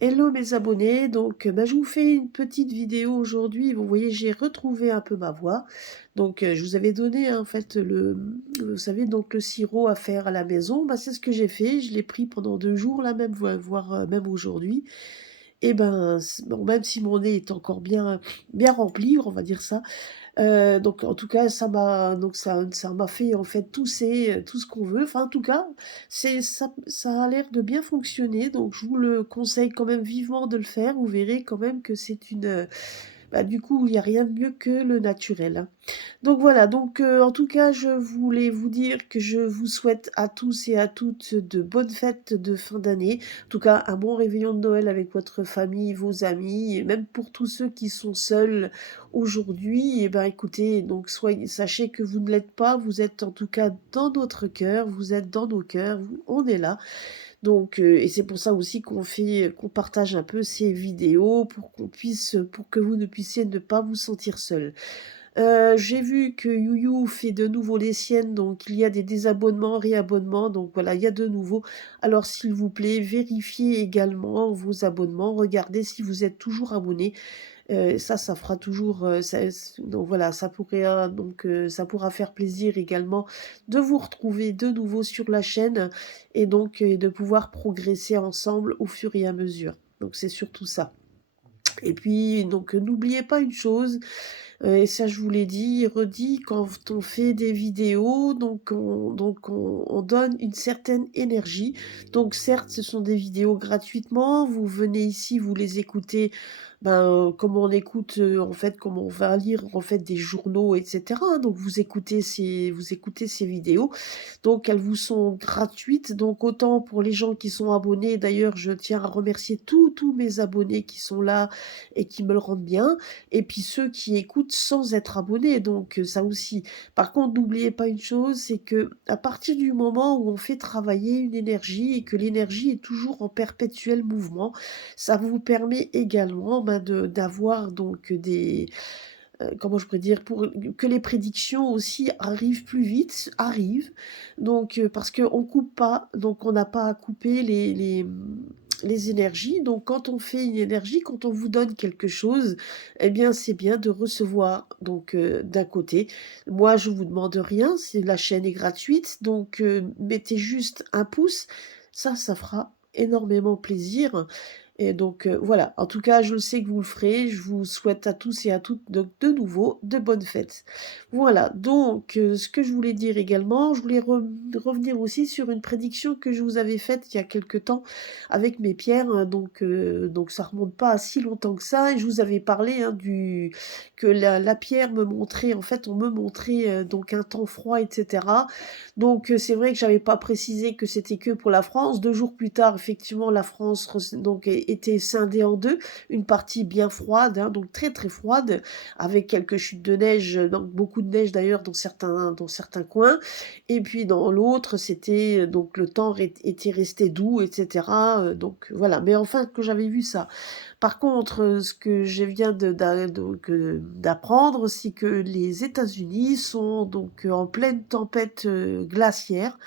Hello mes abonnés, donc je vous fais une petite vidéo aujourd'hui. Vous voyez, j'ai retrouvé un peu ma voix. Donc je vous avais donné en fait vous savez donc le sirop à faire à la maison. Bah, c'est ce que j'ai fait. Je l'ai pris pendant 2 jours là même, voire même aujourd'hui. Et ben bon, même si mon nez est encore bien rempli, on va dire ça. Donc en tout cas, ça m'a fait en fait tousser, tout ce qu'on veut. Enfin en tout cas, ça a l'air de bien fonctionner, donc je vous le conseille quand même vivement de le faire. Vous verrez quand même que c'est bah, du coup, il y a rien de mieux que le naturel, hein. Donc voilà, donc en tout cas, je voulais vous dire que je vous souhaite à tous et à toutes de bonnes fêtes de fin d'année. En tout cas, un bon réveillon de Noël avec votre famille, vos amis, et même pour tous ceux qui sont seuls aujourd'hui, et ben écoutez, donc sachez que vous ne l'êtes pas, vous êtes en tout cas dans notre cœur, vous êtes dans nos cœurs, on est là. Donc et c'est pour ça aussi qu'on partage un peu ces vidéos pour que vous ne puissiez ne pas vous sentir seul. J'ai vu que YouYou fait de nouveau les siennes, donc il y a des désabonnements, réabonnements, donc voilà, il y a de nouveau. Alors s'il vous plaît, vérifiez également vos abonnements, regardez si vous êtes toujours abonné. Ça fera toujours, donc voilà, ça pourra faire plaisir également de vous retrouver de nouveau sur la chaîne et donc de pouvoir progresser ensemble au fur et à mesure. Donc c'est surtout ça. Et puis donc n'oubliez pas une chose, et ça je vous l'ai dit et redit, quand on fait des vidéos, on donne une certaine énergie. Donc certes, ce sont des vidéos gratuitement, vous venez ici, vous les écoutez, ben, comme on écoute, en fait, comme on va lire, en fait, des journaux et cetera, hein. Donc vous écoutez ces vidéos, donc elles vous sont gratuites, donc autant pour les gens qui sont abonnés. D'ailleurs, je tiens à remercier tous mes abonnés qui sont là et qui me le rendent bien, et puis ceux qui écoutent sans être abonnés, donc ça aussi. Par contre, n'oubliez pas une chose, c'est que à partir du moment où on fait travailler une énergie et que l'énergie est toujours en perpétuel mouvement, ça vous permet également, ben, d'avoir donc comment je pourrais dire? Pour que les prédictions aussi arrivent plus vite, arrivent. Donc parce qu'on coupe pas, donc on n'a pas à couper les énergies. Donc quand on fait une énergie, quand on vous donne quelque chose, eh bien c'est bien de recevoir donc d'un côté. Moi je vous demande rien, c'est la chaîne est gratuite, donc mettez juste un pouce, ça fera énormément plaisir. Et donc voilà, en tout cas, je le sais que vous le ferez. Je vous souhaite à tous et à toutes donc de nouveau de bonnes fêtes. Voilà, donc ce que je voulais dire également, je voulais revenir aussi sur une prédiction que je vous avais faite il y a quelque temps avec mes pierres, hein. Donc ça remonte pas à si longtemps que ça, et je vous avais parlé, hein, que la pierre me montrait, en fait, on me montrait donc un temps froid, etc. Donc c'est vrai que j'avais pas précisé que c'était que pour la France. 2 jours plus tard, effectivement, la France était scindée en 2, une partie bien froide, hein, donc très, très froide, avec quelques chutes de neige, donc beaucoup de neige d'ailleurs dans certains coins, et puis dans l'autre, c'était, donc le temps était resté doux et cetera, donc voilà. Mais enfin que j'avais vu ça. Par contre, ce que je viens d'apprendre, c'est que les États-Unis sont donc en pleine tempête glaciaire,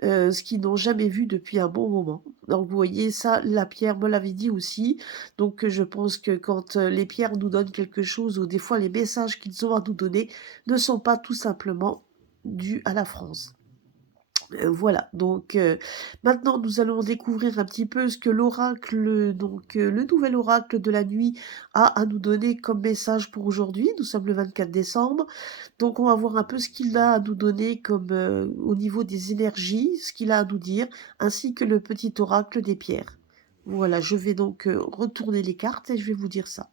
ce qu'ils n'ont jamais vu depuis un bon moment. Donc vous voyez, ça, la pierre me l'avait dit aussi. Donc je pense que quand les pierres nous donnent quelque chose, ou des fois les messages qu'ils ont à nous donner, ne sont pas tout simplement dus à la France. Voilà, donc maintenant nous allons découvrir un petit peu ce que l'oracle, donc le nouvel oracle de la nuit a à nous donner comme message pour aujourd'hui. Nous sommes le 24 décembre, donc on va voir un peu ce qu'il a à nous donner comme au niveau des énergies, ce qu'il a à nous dire, ainsi que le petit oracle des pierres. Voilà, je vais donc retourner les cartes et je vais vous dire ça.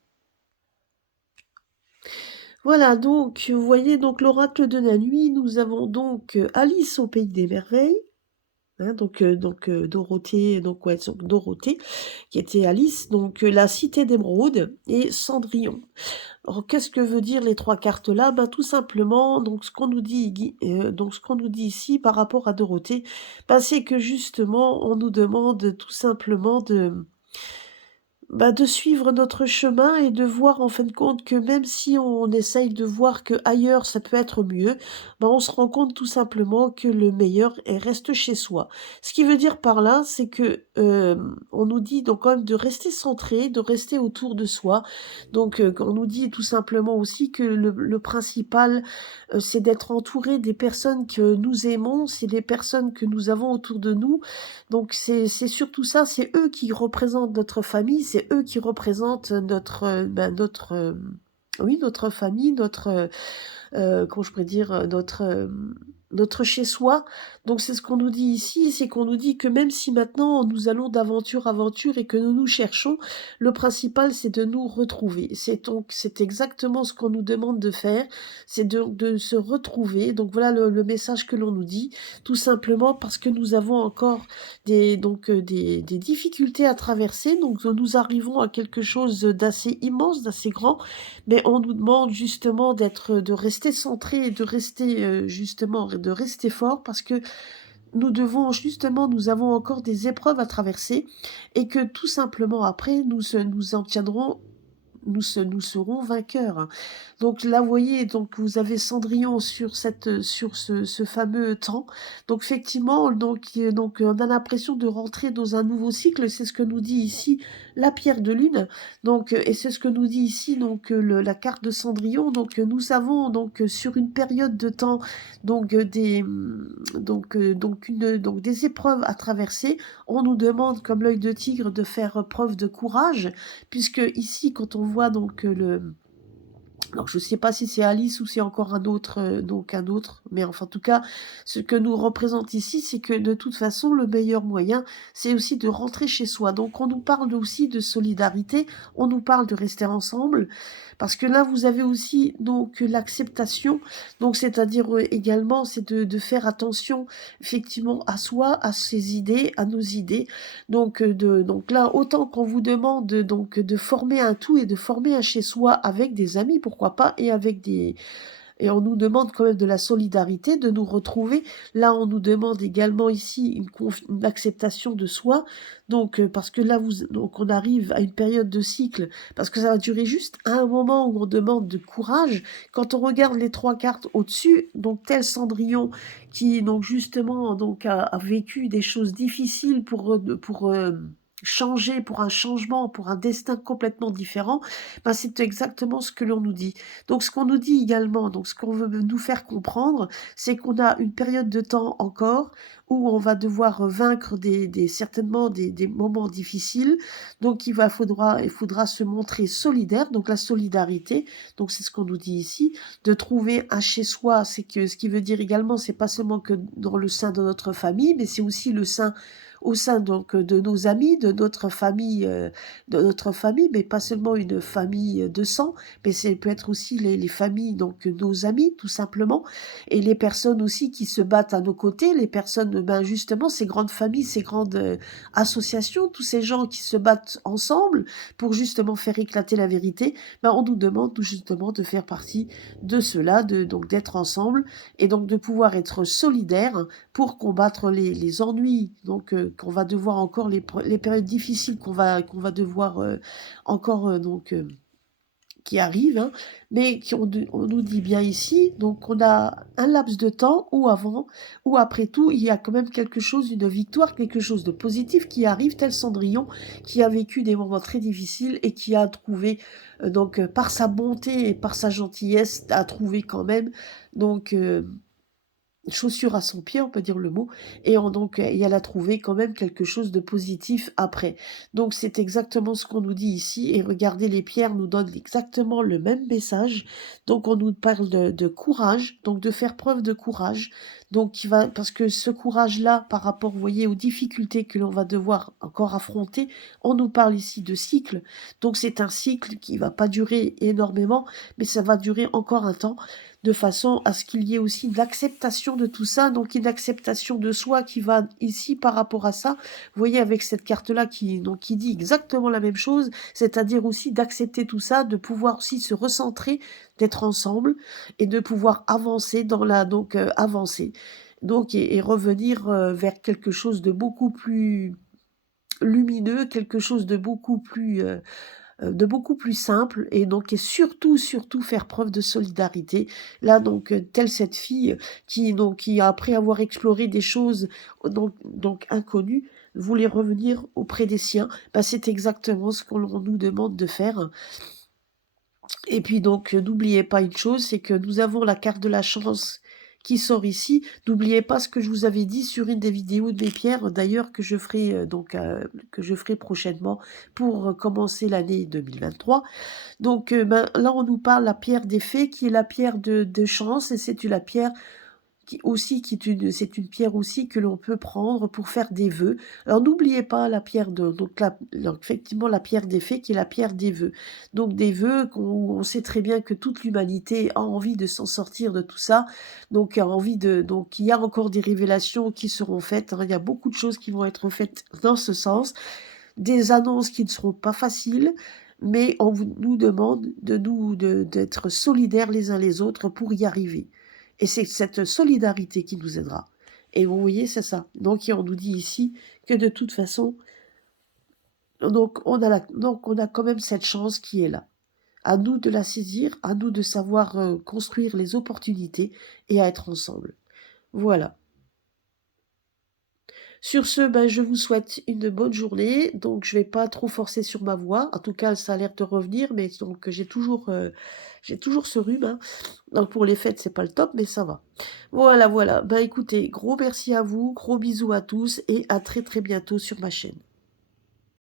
Voilà, donc vous voyez donc l'oracle de la nuit, nous avons donc Alice au pays des merveilles. Hein, Dorothée, donc ouais, donc Dorothée, qui était Alice, donc la Cité d'Émeraude et Cendrillon. Alors qu'est-ce que veut dire les 3 cartes là? Ben, tout simplement, donc ce qu'on nous dit ici par rapport à Dorothée, ben, c'est que justement on nous demande tout simplement Bah, de suivre notre chemin et de voir en fin de compte que même si on essaye de voir que ailleurs ça peut être mieux, bah, on se rend compte tout simplement que le meilleur reste chez soi. Ce qui veut dire par là, c'est que, on nous dit donc quand même de rester centré, de rester autour de soi. Donc, on nous dit tout simplement aussi que le principal, c'est d'être entouré des personnes que nous aimons, c'est des personnes que nous avons autour de nous. Donc c'est surtout ça, c'est eux qui représentent notre famille, c'est eux qui représentent notre, notre, oui, notre famille, notre, comment je pourrais dire? Notre, notre chez soi. Donc c'est ce qu'on nous dit ici, c'est qu'on nous dit que même si maintenant nous allons d'aventure à aventure et que nous nous cherchons, le principal c'est de nous retrouver. C'est exactement ce qu'on nous demande de faire, c'est de se retrouver. Donc voilà le message que l'on nous dit, tout simplement parce que nous avons encore des difficultés à traverser. Donc nous arrivons à quelque chose d'assez immense, d'assez grand, mais on nous demande justement de rester centré et de rester, justement, de rester fort parce que nous devons justement nous avons encore des épreuves à traverser et que tout simplement après nous en tiendrons nous serons vainqueurs, hein. Donc là, vous voyez, donc vous avez Cendrillon sur ce fameux temps. Donc effectivement, on a l'impression de rentrer dans un nouveau cycle. C'est ce que nous dit ici la pierre de lune. Donc, et c'est ce que nous dit ici la carte de Cendrillon. Donc, nous avons sur une période de temps donc des épreuves à traverser. On nous demande, comme l'œil de tigre, de faire preuve de courage, puisque ici, quand on voit alors je ne sais pas si c'est Alice ou c'est encore un autre, mais enfin en tout cas, ce que nous représente ici, c'est que de toute façon, le meilleur moyen, c'est aussi de rentrer chez soi. Donc on nous parle aussi de solidarité, on nous parle de rester ensemble, parce que là vous avez aussi donc l'acceptation, donc c'est-à-dire également c'est de faire attention effectivement à soi, à ses idées, à nos idées. Donc là, autant qu'on vous demande de former un tout et de former un chez soi avec des amis, pourquoi pas, et on nous demande quand même de la solidarité, de nous retrouver. Là, on nous demande également ici une acceptation de soi. Parce que là, donc on arrive à une période de cycle, parce que ça va durer juste un moment où on demande de courage. Quand on regarde les trois cartes au-dessus, donc tel Cendrillon qui, donc justement, a vécu des choses difficiles pour changer, pour un changement, pour un destin complètement différent, ben c'est exactement ce que l'on nous dit. Donc ce qu'on nous dit également, donc ce qu'on veut nous faire comprendre, c'est qu'on a une période de temps encore où on va devoir vaincre certainement des moments difficiles. Donc il faudra se montrer solidaire, donc la solidarité, donc c'est ce qu'on nous dit ici, de trouver un chez soi, c'est que ce qui veut dire également, c'est pas seulement que dans le sein de notre famille, mais c'est aussi le sein au sein donc de nos amis, de notre famille, mais pas seulement une famille de sang, mais c'est peut être aussi les familles, donc nos amis, tout simplement, et les personnes aussi qui se battent à nos côtés, les personnes, ben justement, ces grandes familles, ces grandes associations, tous ces gens qui se battent ensemble pour justement faire éclater la vérité, ben on nous demande tout justement de faire partie de cela, donc d'être ensemble et donc de pouvoir être solidaires pour combattre les ennuis, qu'on va devoir encore les périodes difficiles qu'on va devoir encore qui arrivent, hein, mais on nous dit bien ici, donc on a un laps de temps où avant, ou après tout, il y a quand même quelque chose, une victoire, quelque chose de positif qui arrive, tel Cendrillon, qui a vécu des moments très difficiles et qui a trouvé, par sa bonté et par sa gentillesse, a trouvé quand même, donc, chaussure à son pied, on peut dire le mot, et elle a trouvé quand même quelque chose de positif après. Donc c'est exactement ce qu'on nous dit ici, et regardez, les pierres nous donnent exactement le même message. Donc on nous parle de courage, donc de faire preuve de courage, parce que ce courage-là, par rapport, vous voyez, aux difficultés que l'on va devoir encore affronter, on nous parle ici de cycle. Donc c'est un cycle qui va pas durer énormément, mais ça va durer encore un temps, de façon à ce qu'il y ait aussi de l'acceptation de tout ça, donc une acceptation de soi qui va ici par rapport à ça. Vous voyez, avec cette carte-là qui dit exactement la même chose, c'est-à-dire aussi d'accepter tout ça, de pouvoir aussi se recentrer, d'être ensemble et de pouvoir avancer avancer. Donc et revenir vers quelque chose de beaucoup plus lumineux, quelque chose de beaucoup plus simple et donc et surtout, surtout faire preuve de solidarité. Là donc, telle cette fille qui après avoir exploré des choses donc inconnues, voulait revenir auprès des siens. Bah, c'est exactement ce qu'on nous demande de faire. Et puis donc, n'oubliez pas une chose, c'est que nous avons la carte de la chance qui sort ici. N'oubliez pas ce que je vous avais dit sur une des vidéos de mes pierres, d'ailleurs que je ferai que je ferai prochainement pour commencer l'année 2023. Donc ben, là, on nous parle la pierre des fées, qui est la pierre de chance, et c'est la pierre c'est une pierre aussi que l'on peut prendre pour faire des vœux. Alors n'oubliez pas la pierre donc effectivement la pierre des fées qui est la pierre des vœux. Donc des vœux on sait très bien que toute l'humanité a envie de s'en sortir de tout ça. Donc donc il y a encore des révélations qui seront faites, hein. Il y a beaucoup de choses qui vont être faites dans ce sens. Des annonces qui ne seront pas faciles, mais nous demande d'être solidaires les uns les autres pour y arriver. Et c'est cette solidarité qui nous aidera. Et vous voyez, c'est ça. Donc, on nous dit ici que de toute façon, donc on a quand même cette chance qui est là. À nous de la saisir, à nous de savoir construire les opportunités et à être ensemble. Voilà. Sur ce, ben, je vous souhaite une bonne journée. Donc, je vais pas trop forcer sur ma voix. En tout cas, ça a l'air de revenir, mais donc j'ai toujours ce rhume, hein. Donc, pour les fêtes, c'est pas le top, mais ça va. Voilà, voilà. Ben, écoutez, gros merci à vous, gros bisous à tous et à très très bientôt sur ma chaîne.